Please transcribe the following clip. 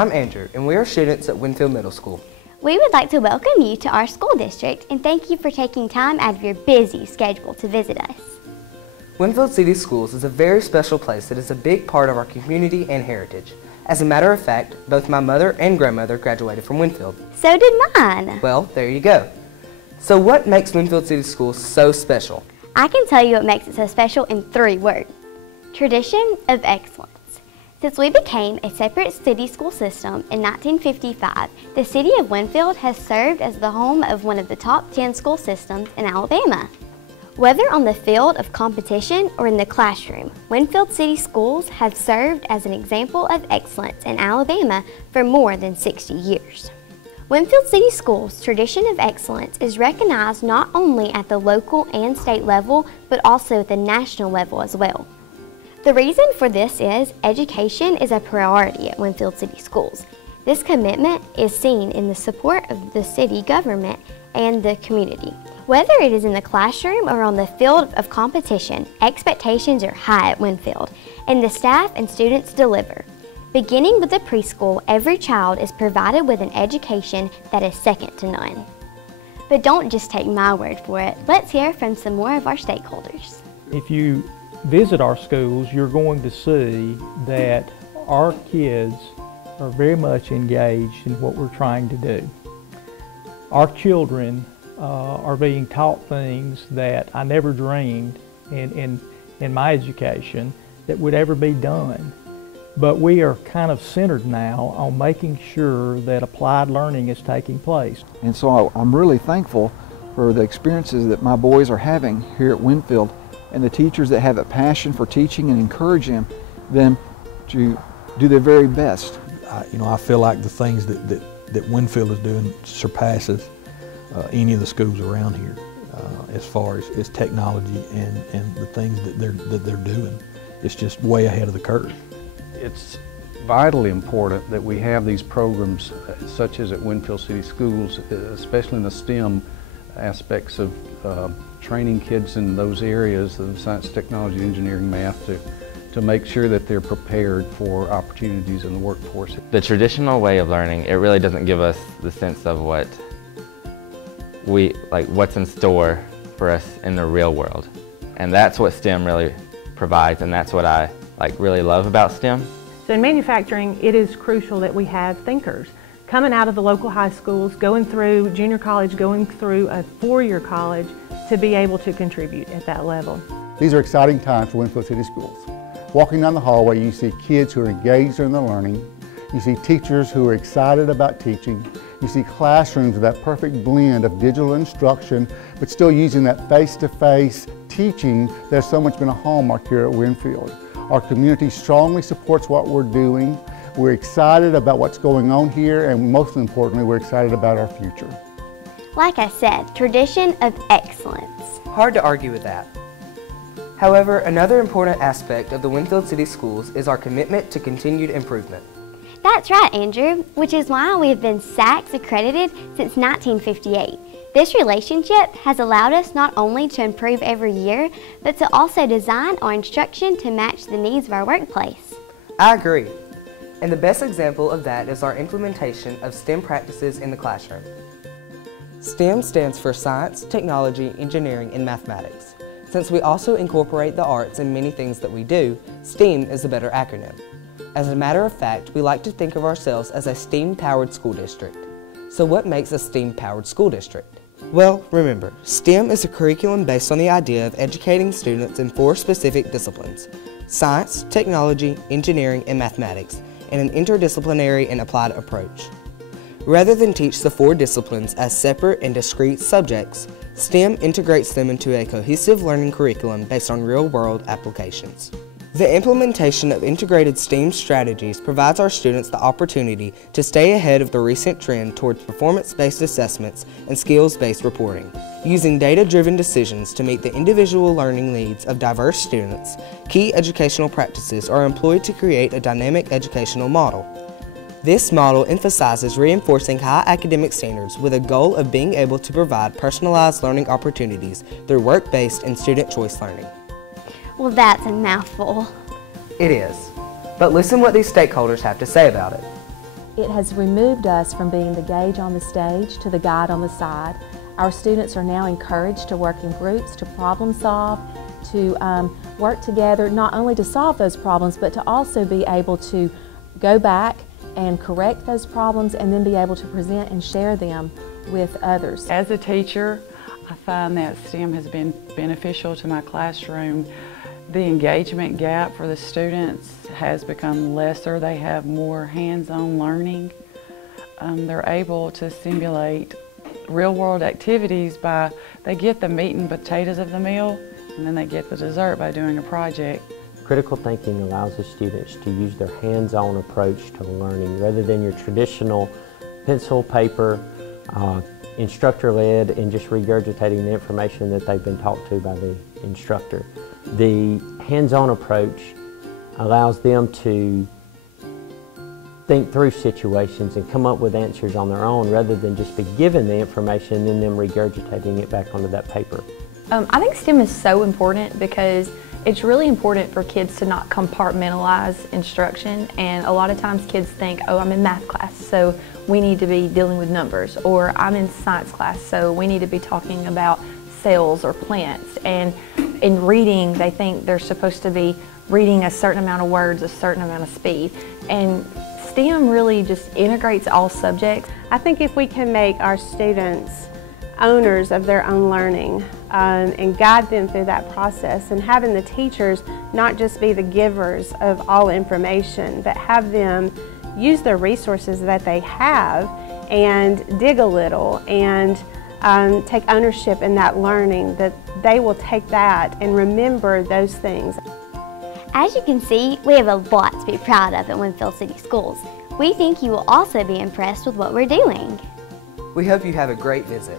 I'm Andrew, and we are students at Winfield Middle School. We would like to welcome you to our school district and thank you for taking time out of your busy schedule to visit us. Winfield City Schools is a very special place that is a big part of our community and heritage. As a matter of fact, both my mother and grandmother graduated from Winfield. So did mine. Well, there you go. So what makes Winfield City Schools so special? I can tell you what makes it so special in 3 words. Tradition of excellence. Since we became a separate city school system in 1955, the city of Winfield has served as the home of one of the top 10 school systems in Alabama. Whether on the field of competition or in the classroom, Winfield City Schools have served as an example of excellence in Alabama for more than 60 years. Winfield City Schools' tradition of excellence is recognized not only at the local and state level, but also at the national level as well. The reason for this is education is a priority at Winfield City Schools. This commitment is seen in the support of the city government and the community. Whether it is in the classroom or on the field of competition, expectations are high at Winfield, and the staff and students deliver. Beginning with the preschool, every child is provided with an education that is second to none. But don't just take my word for it. Let's hear from some more of our stakeholders. If you visit our schools, you're going to see that our kids are very much engaged in what we're trying to do. Our children are being taught things that I never dreamed in my education that would ever be done. But we are kind of centered now on making sure that applied learning is taking place. And so I'm really thankful for the experiences that my boys are having here at Winfield, and the teachers that have a passion for teaching and encourage them to do their very best. I feel like the things that Winfield is doing surpasses any of the schools around here as far as technology and the things that they're doing. It's just way ahead of the curve. It's vitally important that we have these programs such as at Winfield City Schools, especially in the STEM aspects of training kids in those areas of science, technology, engineering, math to make sure that they're prepared for opportunities in the workforce. The traditional way of learning, it really doesn't give us the sense of what's in store for us in the real world. And that's what STEM really provides, and that's what I really love about STEM. So in manufacturing, it is crucial that we have thinkers coming out of the local high schools, going through junior college, going through a 4-year college to be able to contribute at that level. These are exciting times for Winfield City Schools. Walking down the hallway, you see kids who are engaged in the learning. You see teachers who are excited about teaching. You see classrooms with that perfect blend of digital instruction, but still using that face-to-face teaching that's so much been a hallmark here at Winfield. Our community strongly supports what we're doing. We're excited about what's going on here, and most importantly, we're excited about our future. Like I said, tradition of excellence. Hard to argue with that. However, another important aspect of the Winfield City Schools is our commitment to continued improvement. That's right, Andrew, which is why we have been SACS accredited since 1958. This relationship has allowed us not only to improve every year, but to also design our instruction to match the needs of our workplace. I agree. And the best example of that is our implementation of STEM practices in the classroom. STEM stands for Science, Technology, Engineering, and Mathematics. Since we also incorporate the arts in many things that we do, STEAM is a better acronym. As a matter of fact, we like to think of ourselves as a STEAM-powered school district. So what makes a STEAM-powered school district? Well, remember, STEM is a curriculum based on the idea of educating students in 4 specific disciplines: science, technology, engineering, and mathematics, in an interdisciplinary and applied approach. Rather than teach the 4 disciplines as separate and discrete subjects, STEM integrates them into a cohesive learning curriculum based on real-world applications. The implementation of integrated STEAM strategies provides our students the opportunity to stay ahead of the recent trend towards performance-based assessments and skills-based reporting. Using data-driven decisions to meet the individual learning needs of diverse students, key educational practices are employed to create a dynamic educational model. This model emphasizes reinforcing high academic standards with a goal of being able to provide personalized learning opportunities through work-based and student choice learning. Well, that's a mouthful. It is. But listen what these stakeholders have to say about it. It has removed us from being the gauge on the stage to the guide on the side. Our students are now encouraged to work in groups, to problem solve, to work together, not only to solve those problems, but to also be able to go back and correct those problems and then be able to present and share them with others. As a teacher, I find that STEM has been beneficial to my classroom. The engagement gap for the students has become lesser. They have more hands-on learning. They're able to simulate real-world activities they get the meat and potatoes of the meal, and then they get the dessert by doing a project. Critical thinking allows the students to use their hands-on approach to learning rather than your traditional pencil, paper, instructor-led, and just regurgitating the information that they've been taught to by the instructor. The hands-on approach allows them to think through situations and come up with answers on their own rather than just be given the information and then them regurgitating it back onto that paper. I think STEM is so important because it's really important for kids to not compartmentalize instruction, and a lot of times kids think, oh, I'm in math class, so we need to be dealing with numbers, or I'm in science class, so we need to be talking about cells or plants. And in reading, they think they're supposed to be reading a certain amount of words, a certain amount of speed. And STEM really just integrates all subjects. I think if we can make our students owners of their own learning and guide them through that process, and having the teachers not just be the givers of all information, but have them use the resources that they have and dig a little and take ownership in that learning, that they will take that and remember those things. As you can see, we have a lot to be proud of at Winfield City Schools. We think you will also be impressed with what we're doing. We hope you have a great visit.